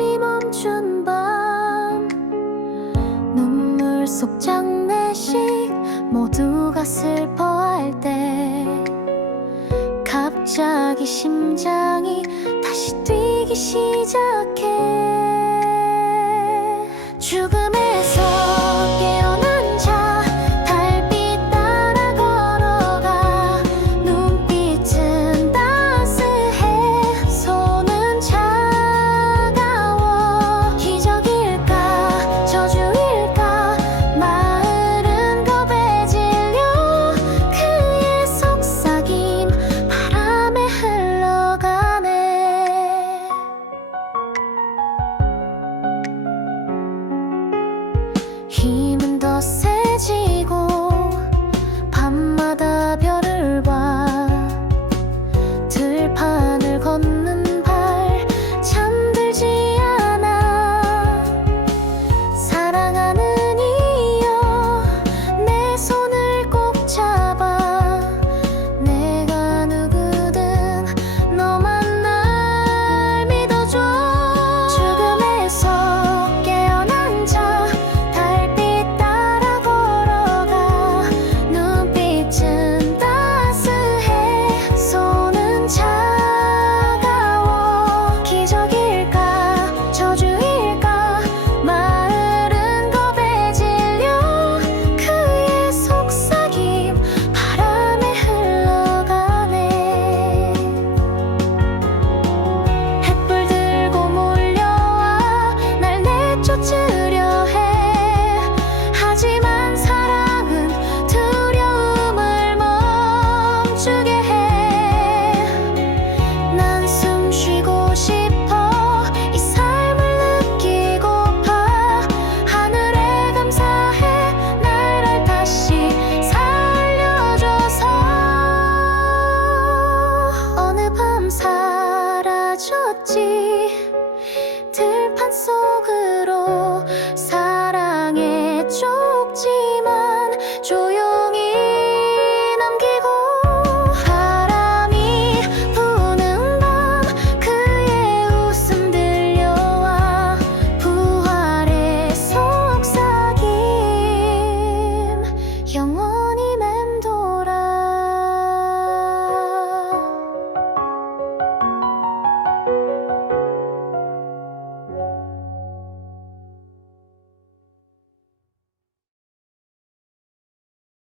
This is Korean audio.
숨이 멈춘 밤. 눈물 속 장례식 모두가 슬퍼할 때 갑자기 심장이 다시 뛰기 시작해. você.